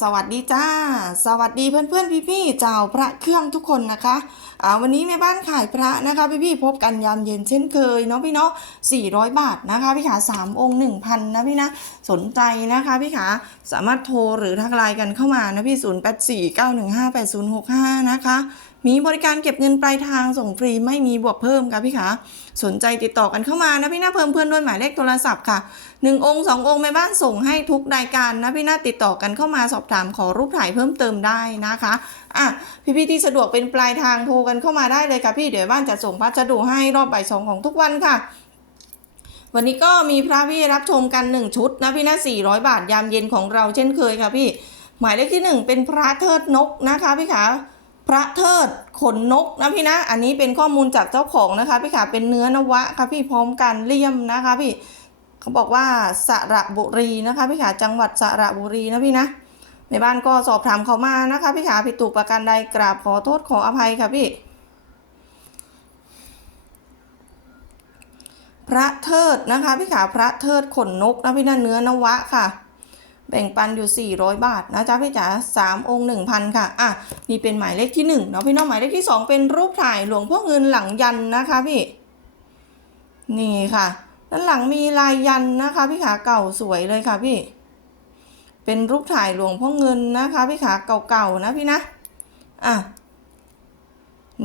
สวัสดีจ้า สวัสดีเพื่อนเพื่อนพี่พี่ๆเจ้าพระเครื่องทุกคนนะคะอ่าวันนี้แม่บ้านขายพระนะคะพี่พี่ๆพบกันยามเย็นเช่นเคยเนาะพี่เนาะ400บาทนะคะพี่ขา3องค์1,000นะพี่นะสนใจนะคะพี่ขาสามารถโทรหรือทักไลน์กันเข้ามานะพี่0849158065นะคะ มีบริการเก็บเงินปลายทางส่งฟรีไม่มีบวกเพิ่มค่ะพี่ขา สนใจติดต่อกันเข้ามานะพี่นะเพิ่มเพื่อนด้วยหมายเลขโทรศัพท์ค่ะหนึ่งองค์สององค์แม่บ้านส่งให้ทุกรายการนะพี่นาติดต่อกันเข้ามาสอบถามขอรูปถ่ายเพิ่มเติมได้นะคะอะพี่พี่ๆที่สะดวกเป็นปลายทางโทรกันเข้ามาได้เลยค่ะพี่เดี๋ยวบ้านจะส่งพัสดุให้รอบบ่ายสองของทุกวันค่ะวันนี้ก็มีพระพี่รับชมกันหนึ่งชุดนะพี่นะ400 บาทยามเย็นของเราเช่นเคยค่ะพี่ หมายเลขที่หนึ่งเป็นพระเทิดนกนะคะพี่ขา พระเทิดขนนกนะพี่นะ อันนี้เป็นข้อมูลจากเจ้าของนะคะพี่ขาเป็นเนื้อนวะค่ะพี่พร้อมกันเลี่ยมนะคะพี่เขาบอกว่าสระบุรีนะคะพี่ขาจังหวัดสระบุรีนะพี่นะในบ้านก็สอบถามเขามานะคะพี่ขาผิดถูกประการใดกราบขอโทษขออภัยค่ะพี่ พระเทิดนะคะพี่ขาพระเทิดขนนกนะพี่นะเนื้อนวะค่ะ แบ่งปันอยู่ 400 บาทนะจ๊ะพี่จ๋าสามองค์1,000ค่ะ อะ นี่เป็นหมายเลขที่1เนาะพี่น้องหมายเลขที่ 2 เป็นรูปถ่ายหลวงพ่อเงินหลังยันนะคะพี่ นี่ค่ะ ด้านหลังมีลายยันนะคะพี่ขาเก่าสวยเลยค่ะพี่ เป็นรูปถ่ายหลวงพ่อเงินนะคะพี่ขาเก่าๆนะพี่นะ อะ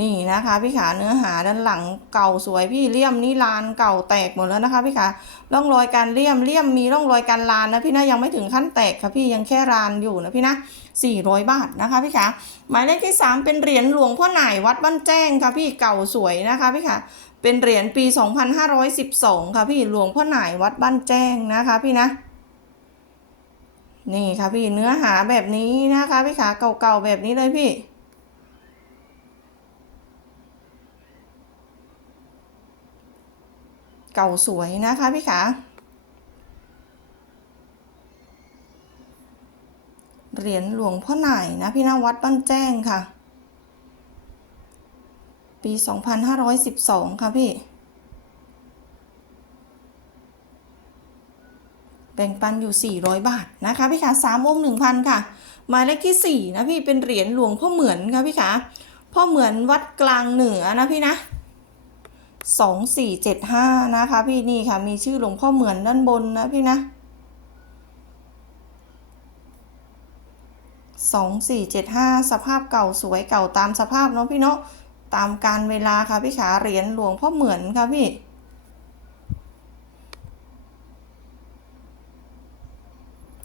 นี่นะคะพี่ขาเนื้อหาด้านหลังเก่าสวยพี่เลี่ยมนี่ลานเก่าแตกหมดแล้วนะคะพี่ขาร่องรอยการเลี่ยมเลี่ยมมีร่องรอยการลานนะพี่นะยังไม่ถึงขั้นแตกค่ะพี่ยังแค่รานอยู่นะพี่นะ400 บาทนะคะพี่ขาหมายเลขที่ 3 เป็นเหรียญหลวงพ่อหน่ายวัดบ้านแจ้งค่ะพี่เก่าสวยนะคะพี่ขาเป็นเหรียญปี 2512 ค่ะพี่หลวงพ่อหน่ายวัดบ้านแจ้งนะคะพี่นะนี่ค่ะพี่เนื้อหาแบบนี้นะคะพี่ขาเก่าๆแบบนี้เลยพี่ เก่าสวยนะคะพี่ขาเหรียญหลวงพ่อหน่ายนะพี่นาวัดบ้านแจ้งค่ะ ปี 2512 ค่ะพี่ แบ่งปันอยู่ 400 บาทนะคะพี่ขา3องค์1,000 ค่ะ หมายเลขที่ 4 นะพี่เป็นเหรียญหลวงพ่อเหมือนค่ะพี่ขาพ่อเหมือนวัดกลางเหนือนะพี่นะ สองสี่เจ็ดห้านะคะพี่นี่ค่ะ มีชื่อหลวงพ่อเหมือนด้านบนนะพี่นะสองสี่เจ็ดห้าสภาพเก่าสวยเก่าตามสภาพเนาะพี่เนาะตามการเวลาค่ะพี่ขาเหรียญหลวงพ่อเหมือนค่ะพี่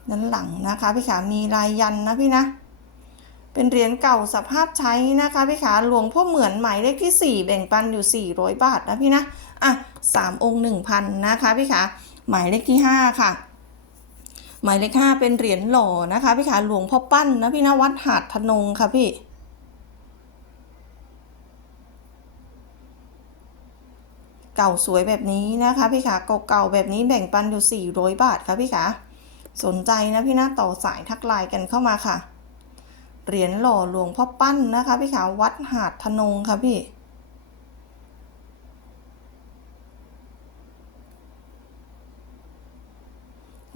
ด้านหลังนะคะพี่ขามีลายยันนะพี่นะ เป็นเหรียญเก่าสภาพใช้นะคะพี่ขาหลวงพ่อเหมือนหมายเลขที่ 4 แบ่งปันอยู่ 400 บาทนะพี่นะ อะสามองค์ 1,000 นะคะพี่ขาหมายเลขที่ 5 ค่ะ หมายเลข 5 เป็นเหรียญหล่อนะคะพี่ขาหลวงพ่อปั้นนะพี่นะวัดหาดทนงค่ะพี่เก่าสวยแบบนี้นะคะพี่ขาเก่าๆแบบนี้แบ่งปันอยู่ 400 บาทค่ะพี่ขาสนใจนะพี่นะต่อสายทักไลน์กันเข้ามาค่ะ เหรียญหล่อหลวงพ่อปั้นนะคะพี่ขาวัดหาดทนงค่ะพี่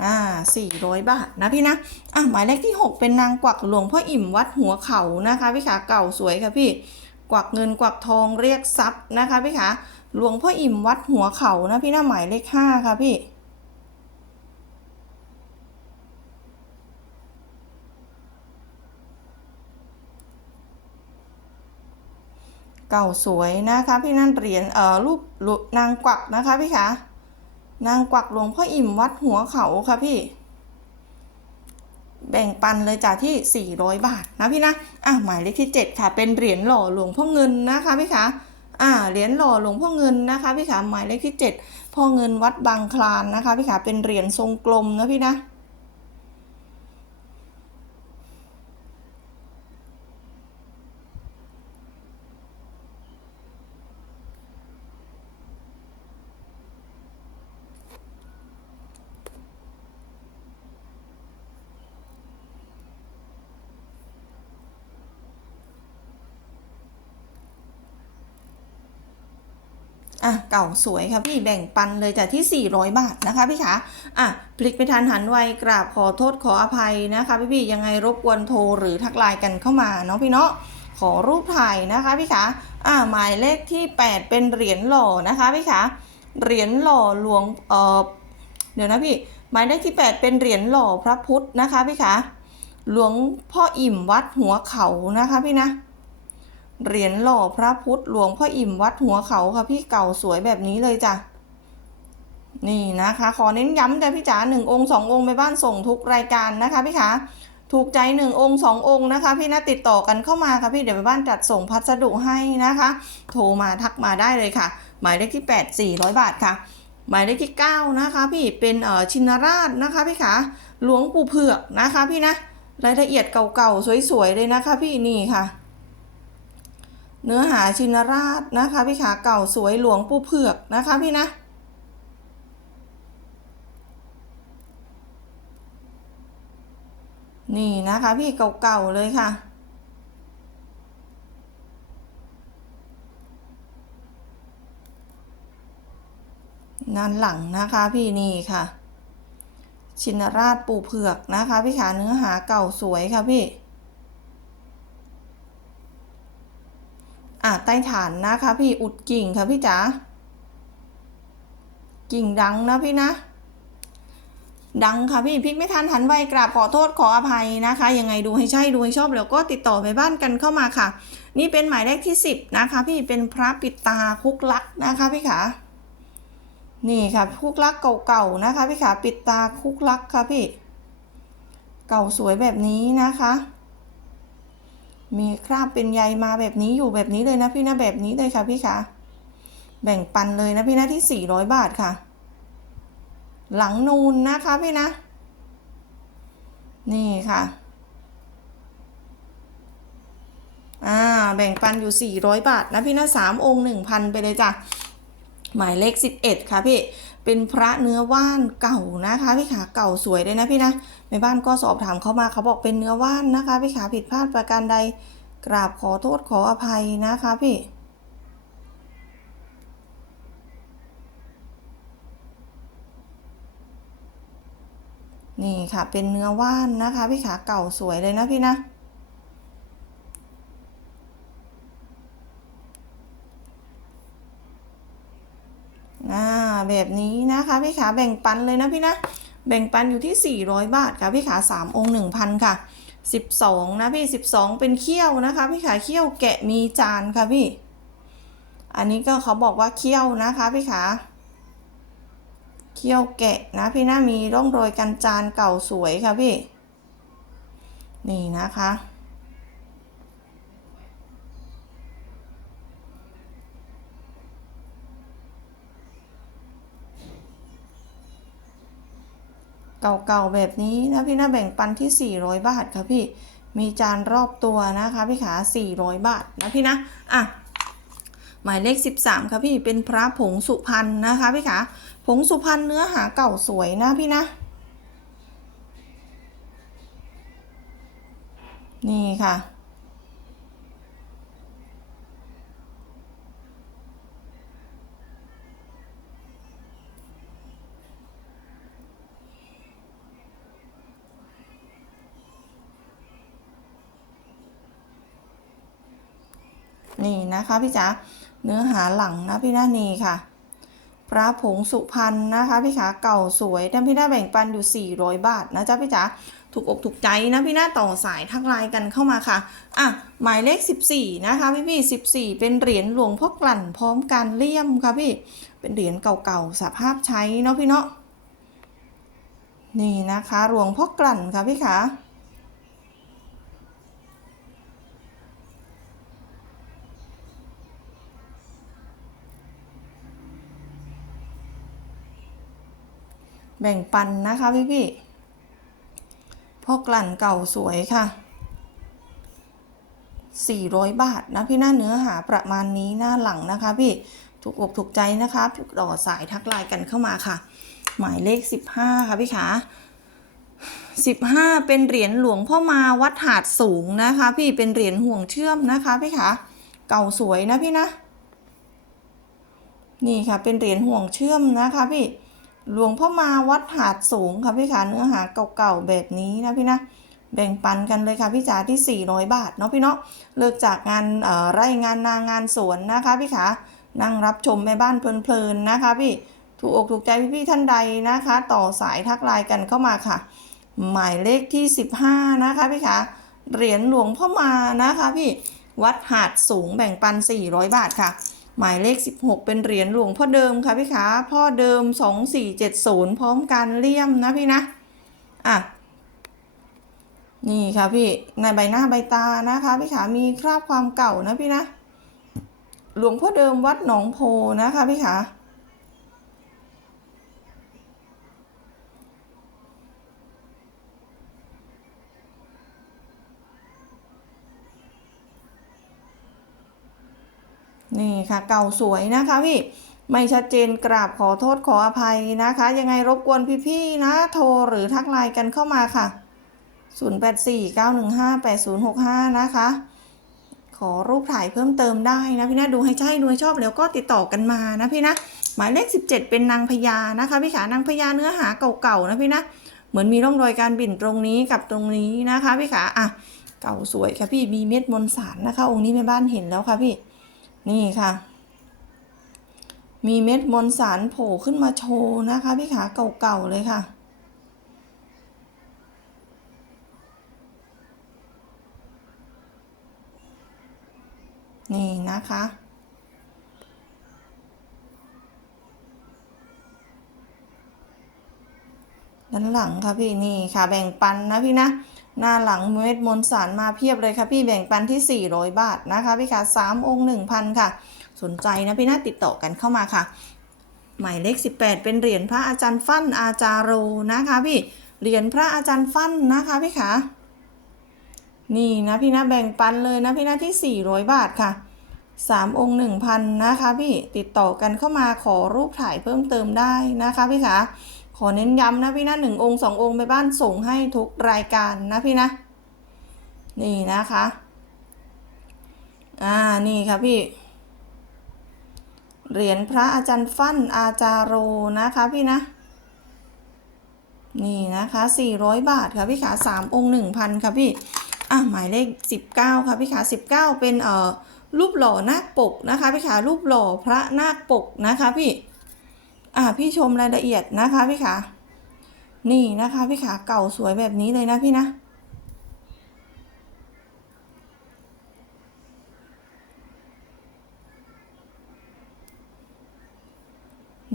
อ่าสี่ร้อยบาทนะพี่นะ อะหมายเลขที่หกเป็นนางกวักหลวงพ่ออิ่มวัดหัวเขานะคะพี่ขาเก่าสวยค่ะพี่ กวักเงินกวักทองเรียกทรัพย์นะคะพี่ขาหลวงพ่ออิ่มวัดหัวเขานะพี่นะหมายเลขห้าค่ะพี่ เก่าสวยนะคะ พี่นั่นเหรียญเอ่อรูปนางกวักนะคะพี่คะนางกวักหลวงพ่ออิ่มวัดหัวเขาค่ะพี่ แบ่งปันเลยจากที่ 400 บาทนะพี่นะอะหมายเลขที่ 7 ค่ะเป็นเหรียญหล่อหลวงพ่อเงินนะคะพี่คะอ่าเหรียญหล่อหลวงพ่อเงินนะคะพี่คะหมายเลขที่ 7พ่อเงินวัดบางคลานนะคะพี่คะเป็นเหรียญทรงกลมนะพี่นะ เก่าสวยค่ะพี่แบ่งปันเลยจากที่ 400 บาทนะคะพี่ขาอะพลิกไปทันหันไวกราบขอโทษขออภัยนะคะ พี่พี่ยังไงรบกวนโทรหรือทักไลน์กันเข้ามาเนาะพี่เนาะขอรูปถ่ายนะคะพี่ขาอะหมายเลขที่ 8 เป็นเหรียญหล่อนะคะพี่ขาเหรียญหล่อหลวงเออเดี๋ยวนะพี่หมายเลขที่ 8 เป็นเหรียญหล่อพระพุทธนะคะพี่ขาหลวงพ่ออิ่มวัดหัวเขานะคะพี่นะ เหรียญหล่อพระพุทธหลวงพ่ออิ่มวัดหัวเขาค่ะพี่เก่าสวยแบบนี้เลยจ้ะ นี่นะคะ ขอเน้นย้ำจ้ะพี่จ๋าหนึ่งองค์สององค์ไปบ้านส่งทุกรายการนะคะพี่ขาถูกใจหนึ่งองค์สององค์นะคะ พี่นะติดต่อกันเข้ามาค่ะพี่เดี๋ยวไปบ้านจัดส่งพัสดุให้นะคะ โทรมาทักมาได้เลยค่ะ หมายเลขที่ 8 400 บาทค่ะ หมายเลขที่ 9 นะคะ พี่เป็นเอ่อชินราชนะคะพี่ขาหลวงปู่เผือกนะคะ พี่นะรายละเอียดเก่าๆสวยๆเลยนะคะ พี่นี่ค่ะ เนื้อหาชินราชนะคะพี่ขาเก่าสวยหลวงปู่เผือกนะคะพี่นะ นี่นะคะพี่เก่าๆเลยค่ะงานหลังนะคะพี่นี่ค่ะ ชินราชปูเผือกนะคะพี่ขาเนื้อหาเก่าสวยค่ะพี่ อะใต้ฐานนะคะพี่อุดกิ่งค่ะพี่จ๋ากิ่งดังนะพี่นะ ดังค่ะพี่พลิกไม่ทันหันไวกราบขอโทษขออภัยนะคะยังไงดูให้ใช่ดูให้ชอบแล้วก็ติดต่อไปบ้านกันเข้ามาค่ะ นี่เป็นหมายเลขที่ 10 นะคะ พี่เป็นพระปิดตาคุกลักนะคะพี่ขานี่ค่ะคุกลักเก่าๆนะคะพี่ขาปิดตาคุกลักค่ะพี่ เก่าสวยแบบนี้นะคะ มีคราบเป็นใยมาแบบนี้อยู่แบบนี้เลยนะพี่นะแบบนี้เลยค่ะพี่คะแบ่งปันเลยนะพี่นะที่ 400 บาทค่ะ หลังนูนนะคะพี่นะ นี่ค่ะอ่าแบ่งปันอยู่ 400 บาทนะพี่นะสามองค์1,000 ไปเลยจ้ะหมายเลข 11 ค่ะพี่ เป็นพระเนื้อว่านเก่านะคะพี่ขาเก่าสวยเลยนะพี่นะในบ้านก็สอบถามเขามาเขาบอกเป็นเนื้อว่านนะคะพี่ขาผิดพลาดประการใดกราบขอโทษขออภัยนะคะพี่นี่ค่ะเป็นเนื้อว่านนะคะพี่ขาเก่าสวยเลยนะพี่นะ อ่าแบบนี้นะคะพี่ขาแบ่งปันเลยนะพี่นะ แบ่งปันอยู่ที่ 400 บาทค่ะพี่ขา3องค์1,000 ค่ะ 12 นะพี่ 12 เป็นเขี้ยวนะคะ พี่ขาเขี้ยวแกะมีจานค่ะพี่ อันนี้ก็เขาบอกว่าเขี้ยวนะคะพี่ขาเขี้ยวแกะนะพี่นะมีร่องรอยกันจานเก่าสวยค่ะพี่ นี่นะคะ เก่าๆแบบนี้นะพี่นะแบ่งปันที่ 400 บาทค่ะพี่ มีจานรอบตัวนะคะพี่ขา400 บาทนะพี่นะอะหมายเลข 13 ค่ะพี่เป็นพระผงสุพรรณนะคะพี่ขาผงสุพรรณเนื้อหาเก่าสวยนะพี่นะ นี่ค่ะ นี่นะคะพี่จ๋าเนื้อหาหลังนะพี่นานีค่ะ พระผงสุพรรณนะคะพี่ขาเก่าสวยแต่พี่นาแบ่งปันอยู่ 400 บาทนะจ๊ะพี่จ๋าถูกอกถูกใจนะพี่นาต่อสายทักไลน์กันเข้ามาค่ะ อะ หมายเลข 14 นะคะพี่พี่ 14 เป็นเหรียญหลวงพ่อกลั่นพร้อมการเลี่ยมค่ะพี่ เป็นเหรียญเก่าๆสภาพใช้เนาะพี่เนาะ นี่นะคะหลวงพ่อกลั่นค่ะพี่ขา แบ่งปันนะคะพี่พี่พอกลั่นเก่าสวยค่ะ 400 บาทนะพี่หน้าเนื้อหาประมาณนี้หน้าหลังนะคะพี่ถูกอกถูกใจนะคะต่อสายทักไลน์กันเข้ามาค่ะ หมายเลข 15 ค่ะพี่ขา15 เป็นเหรียญหลวงพ่อมาวัดหาดสูงนะคะ พี่เป็นเหรียญห่วงเชื่อมนะคะพี่ขาเก่าสวยนะพี่นะ นี่ค่ะเป็นเหรียญห่วงเชื่อมนะคะพี่ หลวงพ่อมาวัดหาดสูงค่ะพี่ขาเนื้อหาเก่าๆแบบนี้นะพี่นะแบ่งปันกันเลยค่ะพี่จ๋าที่ 400 บาทเนาะพี่เนาะเลิกจากงานไร่งานนางงานสวนนะคะพี่ขานั่งรับชมแม่บ้านเพลินๆนะคะ พี่ถูกอกถูกใจพี่ๆท่านใดนะคะ ต่อสายทักไลน์กันเข้ามาค่ะ หมายเลขที่ 15 นะคะพี่ขาเหรียญหลวงพ่อมานะคะพี่วัดหาดสูงแบ่งปัน 400 บาทค่ะ หมายเลข 16 เป็นเหรียญหลวงพ่อเดิมค่ะพี่ขาพ่อเดิม 2470 พร้อมการเลี่ยมนะพี่นะ อะ นี่ค่ะพี่ในใบหน้าใบตานะคะพี่ขามีคราบความเก่านะพี่นะ หลวงพ่อเดิมวัดหนองโพนะคะพี่ขา นี่ค่ะเก่าสวยนะคะพี่ไม่ชัดเจนกราบขอโทษขออภัยนะคะ ยังไงรบกวนพี่ๆนะโทรหรือทักไลน์กันเข้ามาค่ะ 0849158065 นะคะ ขอรูปถ่ายเพิ่มเติมได้นะพี่นะดูให้ใช่ดูให้ชอบแล้วก็ติดต่อกันมานะพี่นะหมายเลข 17 เป็นนางพญานะคะพี่ขานางพญาเนื้อหาเก่าๆนะพี่นะเหมือนมีร่องรอยการบิ่นตรงนี้กับตรงนี้นะคะพี่ขาอะเก่าสวยค่ะพี่มีเม็ดมนสารนะคะ องค์นี้แม่บ้านเห็นแล้วค่ะพี่ นี่ค่ะ มีเม็ดมนสารโผล่ขึ้นมาโชว์นะคะ พี่ขาเก่าๆเลยค่ะ นี่นะคะด้านหลังค่ะพี่นี่ค่ะแบ่งปันนะพี่นะ หน้าหลังเม็ดมนสารมาเพียบเลยค่ะพี่แบ่งปันที่ 400 บาทนะคะพี่ค่ะ3องค์1,000 ค่ะ สนใจนะพี่นะติดต่อกันเข้ามาค่ะ หมายเลข 18 เป็นเหรียญพระอาจารย์ฟั่นอาจารโรนะคะ พี่เหรียญพระอาจารย์ฟั่นนะคะพี่ค่ะนี่นะพี่นะแบ่งปันเลยนะพี่นะที่ 400 บาทค่ะสามองค์หนึ่งพันนะคะ พี่ติดต่อกันเข้ามาขอรูปถ่ายเพิ่มเติมได้นะคะพี่คะ ขอเน้นย้ำนะพี่นะหนึ่งองค์สององค์ไปบ้านส่งให้ทุกรายการนะพี่นะ นี่นะคะ อ่านี่ค่ะพี่ เหรียญพระอาจารย์ฟั่นอาจารโรนะคะพี่นะ นี่นะคะ400บาทค่ะพี่ขา3องค์1,000ค่ะพี่ อะหมายเลข19ค่ะพี่ขา19เป็นเอ่อรูปหล่อนาคปกนะคะพี่ขารูปหล่อพระนาคปกนะคะพี่ อะพี่ชมรายละเอียดนะคะพี่ขานี่นะคะพี่ขาเก่าสวยแบบนี้เลยนะพี่นะ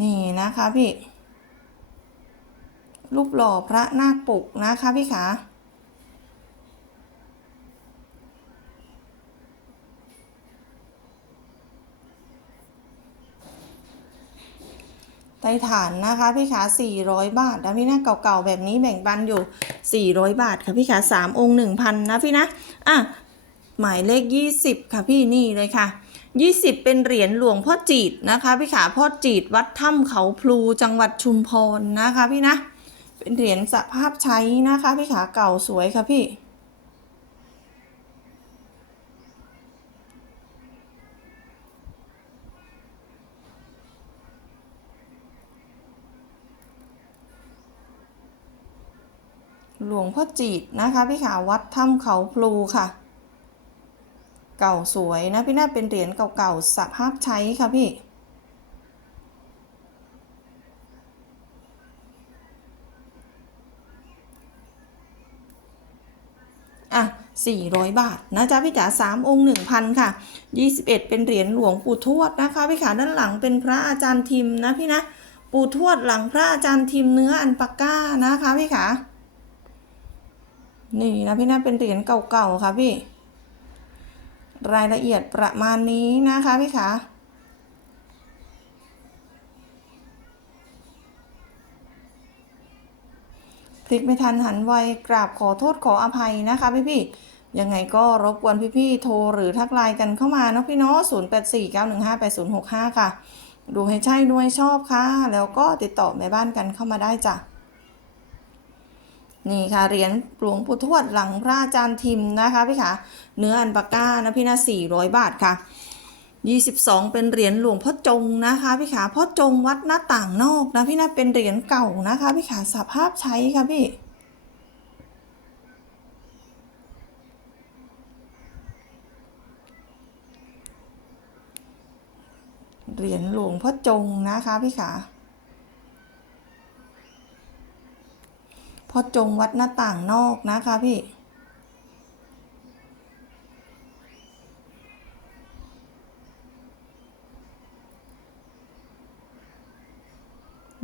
นี่นะคะพี่รูปหล่อพระนาคปกนะคะพี่ขา ไต้ฐานนะคะพี่ขา400 บาทนะพี่นะเก่าๆแบบนี้แบ่งปันอยู่ 400 บาทค่ะพี่ขา3องค์1,000นะพี่นะอะหมายเลข 20 ค่ะพี่นี่เลยค่ะ 20 เป็นเหรียญหลวงพ่อจีดนะคะพี่ขาพ่อจีดวัดถ้ำเขาพลูจังหวัดชุมพรนะคะพี่นะ เป็นเหรียญสภาพใช้นะคะพี่ขาเก่าสวยค่ะพี่ หลวงพ่อจีดนะคะ พี่ขาวัดถ้ำเขาพลูค่ะ เก่าสวยนะพี่น่าเป็นเหรียญเก่าๆสภาพใช้ค่ะพี่อะ400 บาทนะจ๊ะพี่จ๋า3องค์ 1,000 ค่ะ 21 เป็นเหรียญหลวงปู่ทวดนะคะพี่ขาด้านหลังเป็นพระอาจารย์ทิมนะพี่นะ ปู่ทวดหลังพระอาจารย์ทิมเนื้ออันปากก้านะคะพี่ขา นี่นะพี่นะเป็นเหรียญเก่าๆค่ะพี่ รายละเอียดประมาณนี้นะคะพี่ขาพลิกไม่ทันหันไวกราบขอโทษขออภัยนะคะพี่พี่ยังไงก็รบกวนพี่ๆโทรหรือทักไลน์กันเข้ามาเนาะพี่เนาะ0849158065 ค่ะ ดูให้ใช่ดูให้ชอบค่ะ แล้วก็ติดต่อแม่บ้านกันเข้ามาได้จ้ะ นี่ค่ะเหรียญหลวงปู่ทวดหลังพระอาจารย์ทิมนะคะพี่ขาเนื้ออันปาก้านะพี่นะ400บาทค่ะ22เป็นเหรียญหลวงพ่อจงนะคะพี่ขาพ่อจงวัดหน้าต่างนอกนะพี่นะเป็นเหรียญเก่านะคะพี่ขาสภาพใช้ค่ะพี่เหรียญหลวงพ่อจงนะคะพี่ขา พ่อจงวัดหน้าต่างนอกนะคะพี่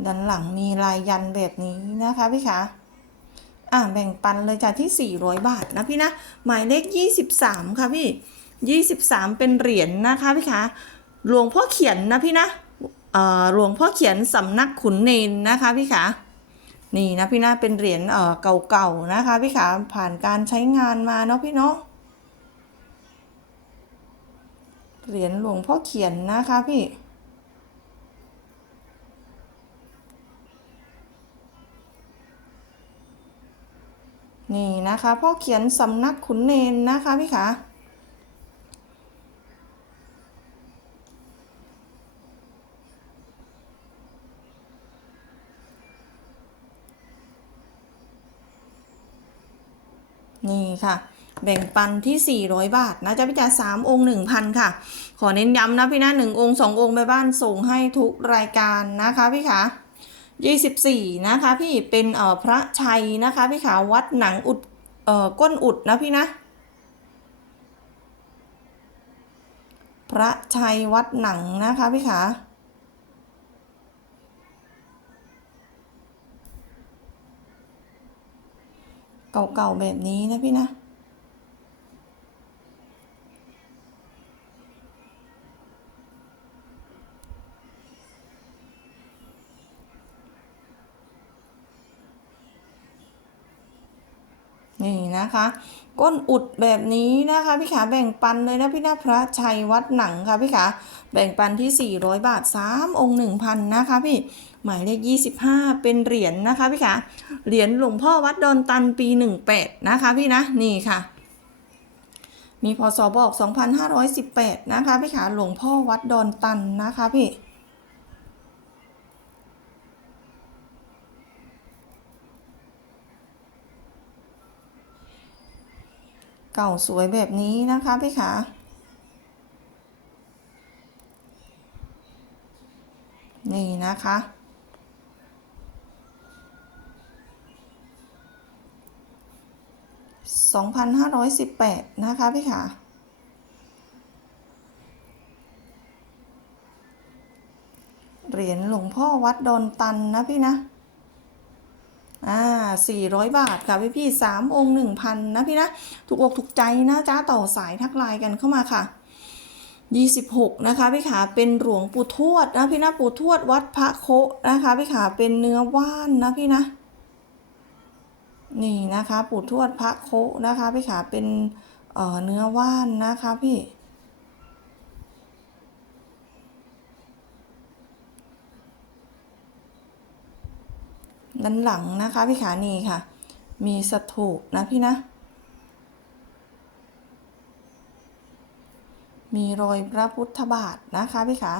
ด้านหลังมีลายยันแบบนี้นะคะพี่คะอ่าแบ่งปันเลยจ้ะที่ 400 บาทนะพี่นะ หมายเลข 23 ค่ะพี่ 23 เป็นเหรียญนะคะพี่คะหลวงพ่อเขียนนะพี่นะเอ่อหลวงพ่อเขียนสำนักขุนเนนนะคะพี่คะ นี่นะพี่นะเป็นเหรียญเออเก่าๆนะคะพี่คะผ่านการใช้งานมาเนาะพี่เนาะเหรียญหลวงพ่อเขียนนะคะพี่นี่นะคะพ่อเขียนสำนักขุนเนนนะคะพี่คะ นี่ค่ะ แบ่งปันที่ 400 บาทนะจ๊ะพี่จ๋าสามองค์1,000ค่ะ ขอเน้นย้ำนะพี่นะหนึ่งองค์สององค์ไปบ้านส่งให้ทุกรายการนะคะพี่คะ24นะคะพี่เป็นเอ่อพระชัยนะคะพี่ขาวัดหนังอุดเอ่อก้นอุดนะพี่นะ พระชัยวัดหนังนะคะพี่ขา เก่าๆแบบนี้นะพี่นะ นี่นะคะ ก้นอุดแบบนี้นะคะพี่ขาแบ่งปันเลยนะพี่นะพระชัยวัดหนังค่ะพี่ขาแบ่งปันที่ 400 บาท 3 องค์ 1,000 นะคะพี่ หมายเลข 25 เป็นเหรียญนะคะพี่ขาเหรียญหลวงพ่อวัดดอนตันปี 18 นะคะพี่นะนี่ค่ะ มีพศบอก 2518 นะคะพี่ขาหลวงพ่อวัดดอนตันนะคะพี่เก่าสวยแบบนี้นะคะพี่ขานี่นะคะ 2,518 นะคะพี่ขาเหรียญหลวงพ่อวัดดอนตันนะพี่นะ อ่าสี่ร้อยบาทค่ะพี่พี่สามองค์หนึ่งพันนะพี่นะ ถูกอกถูกใจนะจ้าต่อสายทักไลน์กันเข้ามาค่ะยี่สิบหกนะคะพี่ขาเป็นหลวงปู่ทวดนะพี่นะปู่ทวดวัดพระโคนะคะพี่ขาเป็นเนื้อว่านนะพี่นะ นี่นะคะ ปู่ทวดพระโคนะคะ พี่ขาเป็นเเนื้อว่านนะคะพี่ด้านหลังนะคะพี่ขานี่ค่ะ มีสถูปนะพี่นะ มีรอยพระพุทธบาทนะคะพี่ขา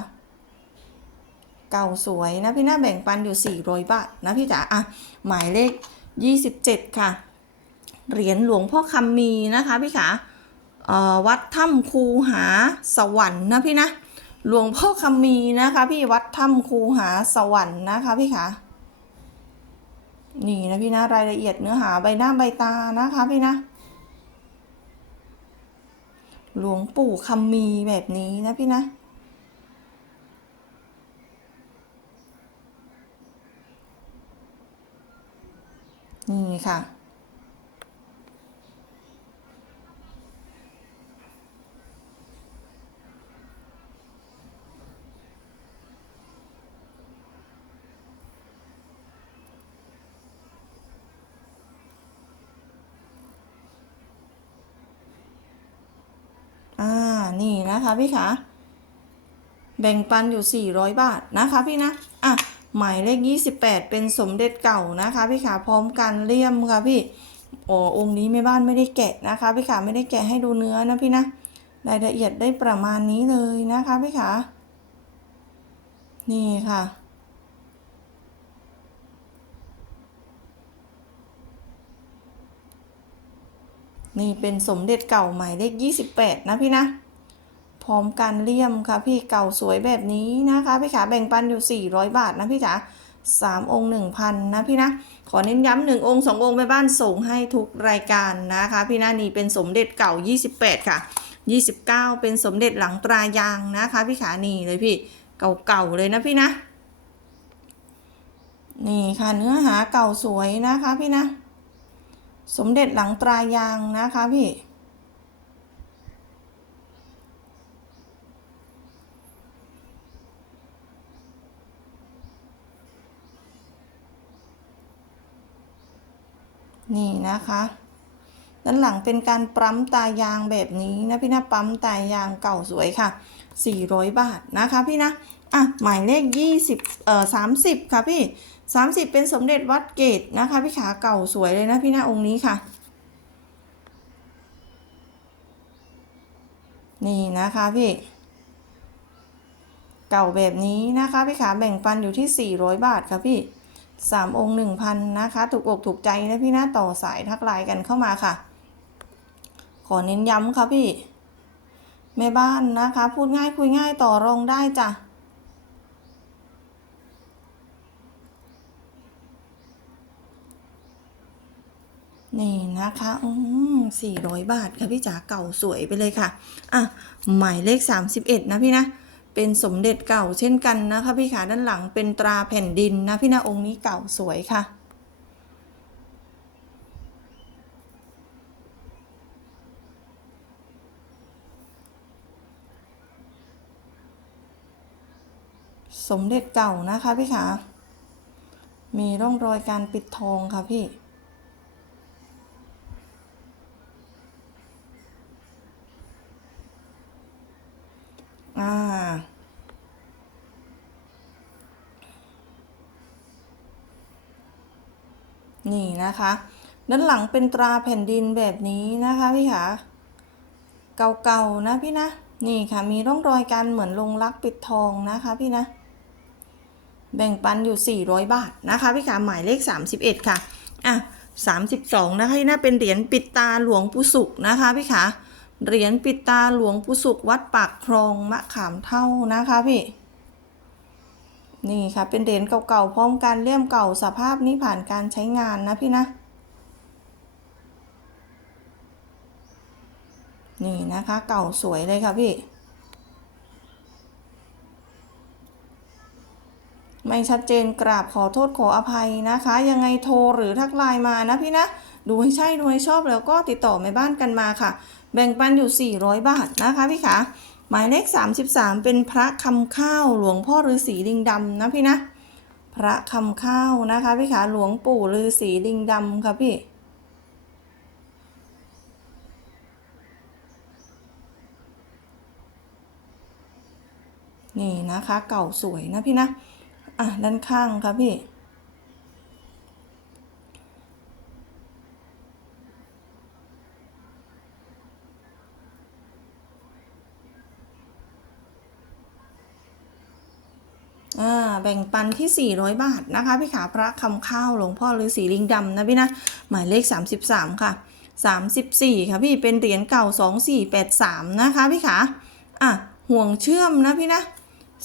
เก่าสวยนะพี่นะแบ่งปันอยู่400บาทนะพี่จ๋าอะหมายเลข 27 ค่ะ เหรียญหลวงพ่อคำมีนะคะพี่ขาวัดถ้ำคูหาสวรรค์นะพี่นะ หลวงพ่อคำมีนะคะพี่วัดถ้ำคูหาสวรรค์นะคะพี่ขานี่นะพี่นะรายละเอียดเนื้อหาใบหน้าใบตานะคะพี่นะหลวงปู่คำมีแบบนี้นะพี่นะ นี่ค่ะ อ่า นี่นะคะพี่คะแบ่งปันอยู่ 400 บาทนะคะพี่นะ อะ หมายเลข 28 เป็นสมเด็จเก่านะคะพี่ขาพร้อมกันเลี่ยมค่ะพี่โอ้องค์นี้แม่บ้านไม่ได้แกะนะคะพี่ขาไม่ได้แกะให้ดูเนื้อนะพี่นะรายละเอียดได้ประมาณนี้เลยนะคะพี่ขานี่ค่ะนี่เป็นสมเด็จเก่าหมายเลข 28 นะพี่นะ ร้อมการเลี่ยมค่ะพี่เก่าสวยแบบนี้นะคะพี่ขาแบ่งปันอยู่ 400 บาทนะพี่จ๋าสามองค์1,000นะพี่นะ ขอเน้นย้ำหนึ่งองค์สององค์แม่บ้านส่งให้ทุกรายการนะคะ พี่นะนี่เป็นสมเด็จเก่า 28 ค่ะ 29 เป็นสมเด็จหลังตรายางนะคะ พี่ขานี่เลยพี่เก่าๆเลยนะพี่นะ นี่ค่ะเนื้อหาเก่าสวยนะคะพี่นะ สมเด็จหลังตรายางนะคะพี่ นี่นะคะด้านหลังเป็นการปั๊มตายางแบบนี้นะพี่นะปั๊มตายางเก่าสวยค่ะ 400 บาทนะคะพี่นะอะหมายเลข 20เอ่อ30 ค่ะพี่ 30 เป็นสมเด็จวัดเกตนะคะ พี่ขาเก่าสวยเลยนะพี่นะองค์นี้ค่ะ นี่นะคะพี่เก่าแบบนี้นะคะพี่ขาแบ่งปันอยู่ที่ 400 บาทค่ะพี่ สามองค์หนึ่งพันนะคะ ถูกอกถูกใจนะพี่นะต่อสายทักไลน์กันเข้ามาค่ะ ขอเน้นย้ำค่ะพี่ แม่บ้านนะคะ พูดง่ายคุยง่ายต่อรองได้จ้ะนี่นะคะอืมสี่ร้อยบาทค่ะพี่จ๋าเก่าสวยไปเลยค่ะ อะ หมายเลขสามสิบเอ็ดนะพี่นะ เป็นสมเด็จเก่าเช่นกันนะคะพี่ขาด้านหลังเป็นตราแผ่นดินนะพี่นะองค์นี้เก่าสวยค่ะ สมเด็จเก่านะคะพี่ขามีร่องรอยการปิดทองค่ะพี่ อ่า นี่นะคะ ด้านหลังเป็นตราแผ่นดินแบบนี้นะคะพี่ขาเก่าๆนะพี่นะ นี่ค่ะมีร่องรอยการเหมือนลงรักปิดทองนะคะพี่นะแบ่งปันอยู่ 400 บาทนะคะพี่ขาหมายเลข 31 ค่ะ อะ 32 นะคะที่น่าเป็นเหรียญปิดตาหลวงปู่สุกนะคะพี่ขา เหรียญปิดตาหลวงปู่สุกวัดปากคลองมะขามเท่านะคะพี่นี่ค่ะเป็นเหรียญเก่าๆพร้อมการเลี่ยมเก่าสภาพนี้ผ่านการใช้งานนะพี่นะ นี่นะคะเก่าสวยเลยค่ะพี่ ไม่ชัดเจนกราบขอโทษขออภัยนะคะ ยังไงโทรหรือทักไลน์มานะพี่นะ ดูให้ใช่ดูให้ชอบแล้วก็ติดต่อแม่บ้านกันมาค่ะ แบ่งปันอยู่ 400 บาทนะคะพี่ขาหมายเลข 33 เป็นพระคำข้าวหลวงพ่อฤาษีลิงดำนะพี่นะ พระคำข้าวนะคะพี่ขาหลวงปู่ฤาษีลิงดำค่ะพี่นี่นะคะเก่าสวยนะพี่นะ อะด้านข้างครับพี่ อ่า แบ่งปันที่ 400 บาทนะคะพี่ขาพระคำข้าวหลวงพ่อฤาษีลิงดำนะพี่นะหมายเลข 33 ค่ะ 34 ค่ะพี่เป็นเหรียญเก่า 2483 นะคะพี่ขาอะห่วงเชื่อมนะพี่นะ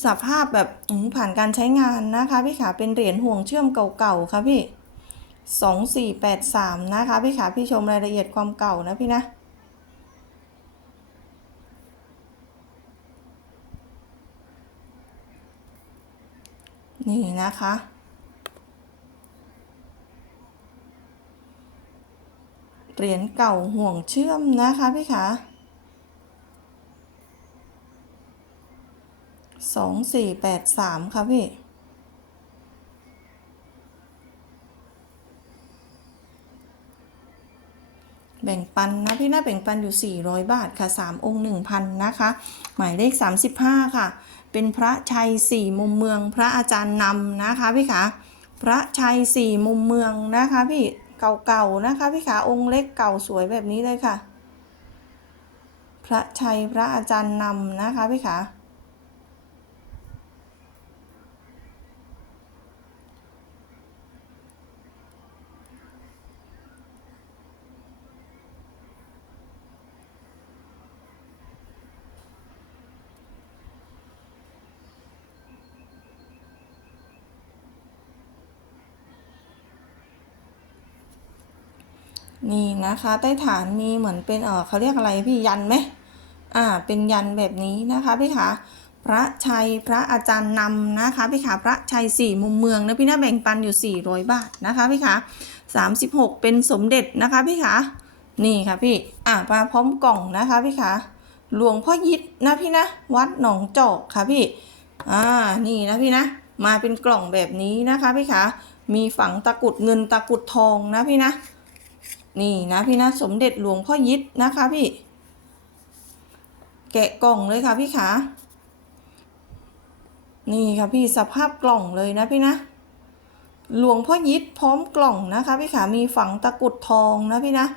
สภาพแบบผ่านการใช้งานนะคะพี่ขาเป็นเหรียญห่วงเชื่อมเก่าๆค่ะพี่สองสี่แปดสามนะคะพี่ขาพี่ชมรายละเอียดความเก่านะพี่นะ นี่นะคะ เหรียญเก่าห่วงเชื่อมนะคะพี่ขาสองสี่แปดสามค่ะพี่แบ่งปันนะพี่นะแบ่งปันอยู่ 400 บาทค่ะ 3 องค์ 1,000 นะคะ หมายเลข 35 ค่ะ เป็นพระชัยสี่มุมเมือง พระอาจารย์นำนะคะพี่ขาพระชัยสี่มุมเมืองนะคะพี่เก่าๆนะคะพี่ขาองค์เล็กเก่าสวยแบบนี้เลยค่ะ พระชัยพระอาจารย์นำนะคะพี่ขา นี่นะคะใต้ฐานมีเหมือนเป็นเออเขาเรียกอะไรพี่ยันไหมอ่าเป็นยันแบบนี้นะคะพี่ขาพระชัยพระอาจารย์นำนะคะพี่ขาพระชัยสี่มุมเมืองนะพี่น่าแบ่งปันอยู่ 400 บาทนะคะพี่ขา36 เป็นสมเด็จนะคะพี่ขานี่ค่ะพี่อ่ามาพร้อมกล่องนะคะพี่ขาหลวงพ่อยิดนะพี่นะวัดหนองจอกค่ะพี่อ่านี่นะพี่นะมาเป็นกล่องแบบนี้นะคะพี่ขามีฝังตะกุดเงินตะกุดทองนะพี่นะ นี่นะพี่นะสมเด็จหลวงพ่อยิดนะคะพี่ แกะกล่องเลยค่ะพี่ขานี่ค่ะพี่สภาพกล่องเลยนะพี่นะ หลวงพ่อยิดพร้อมกล่องนะคะพี่ขามีฝังตะกุดทองนะพี่นะ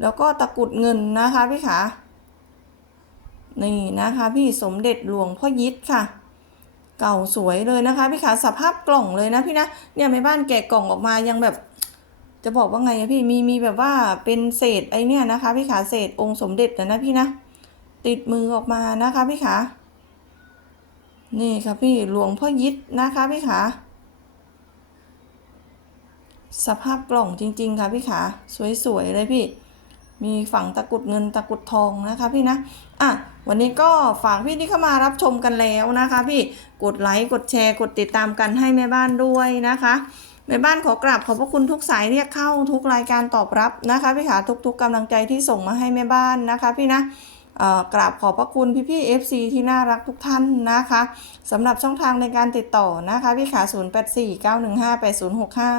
แล้วก็ตะกุดเงินนะคะพี่ขานี่นะคะพี่สมเด็จหลวงพ่อยิดค่ะ เก่าสวยเลยนะคะพี่ขาสภาพกล่องเลยนะพี่นะเนี่ยแม่บ้านแกะกล่องออกมายังแบบ จะบอกว่าไงอะพี่มีมีแบบว่าเป็นเศษไอเนี่ยนะคะ พี่ขาเศษองค์สมเด็จนะนะพี่นะ ติดมือออกมานะคะพี่ขานี่ค่ะพี่หลวงพ่อยิดนะคะพี่ขาสภาพกล่องจริง ๆ ค่ะพี่ขาสวยๆเลยพี่ มีฝั่งตะกุดเงินตะกุดทองนะคะพี่นะอะวันนี้ก็ฝากพี่ที่เข้ามารับชมกันแล้วนะคะ พี่กดไลค์กดแชร์กดติดตามกันให้แม่บ้านด้วยนะคะ แม่บ้านขอกราบขอบพระคุณทุกสายเรียกเข้าทุกรายการตอบรับนะคะพี่ขาทุกๆกำลังใจที่ส่งมาให้แม่บ้านนะคะพี่นะกราบขอบพระคุณพี่ๆ FC ที่น่ารักทุกท่านนะคะสำหรับช่องทางในการติดต่อนะคะพี่ขา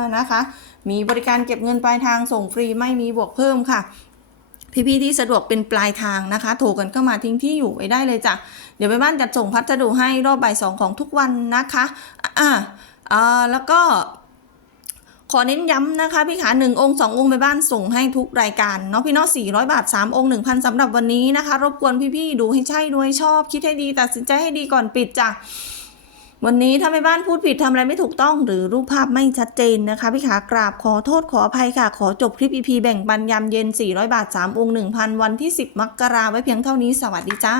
0849158065 นะคะ มีบริการเก็บเงินปลายทางส่งฟรีไม่มีบวกเพิ่มค่ะ พี่ๆที่สะดวกเป็นปลายทางนะคะ โทรกันเข้ามาทิ้งที่อยู่ไว้ได้เลยจ้ะ เดี๋ยวไปบ้านจัดส่งพัสดุให้รอบบ่ายสองของทุกวันนะคะอ่าแล้วก็ ขอเน้นย้ำนะคะพี่ขาหนึ่งองค์สององค์ไปบ้านส่งให้ทุกรายการเนาะพี่เนาะสี่ร้อยบาทสามองค์หนึ่งพันสำหรับวันนี้นะคะ รบกวนพี่ๆดูให้ใช่ด้วยชอบ คิดให้ดีตัดสินใจให้ดีก่อนปิดจ้ะวันนี้ถ้าแม่บ้านพูดผิดทำอะไรไม่ถูกต้อง หรือรูปภาพไม่ชัดเจนนะคะพี่ขากราบขอโทษขออภัยค่ะ ขอจบคลิป EP แบ่งปันยามเย็น 400 บาท 3 องค์ 1,000 วันที่ 10 มกราไว้เพียงเท่านี้สวัสดีจ้า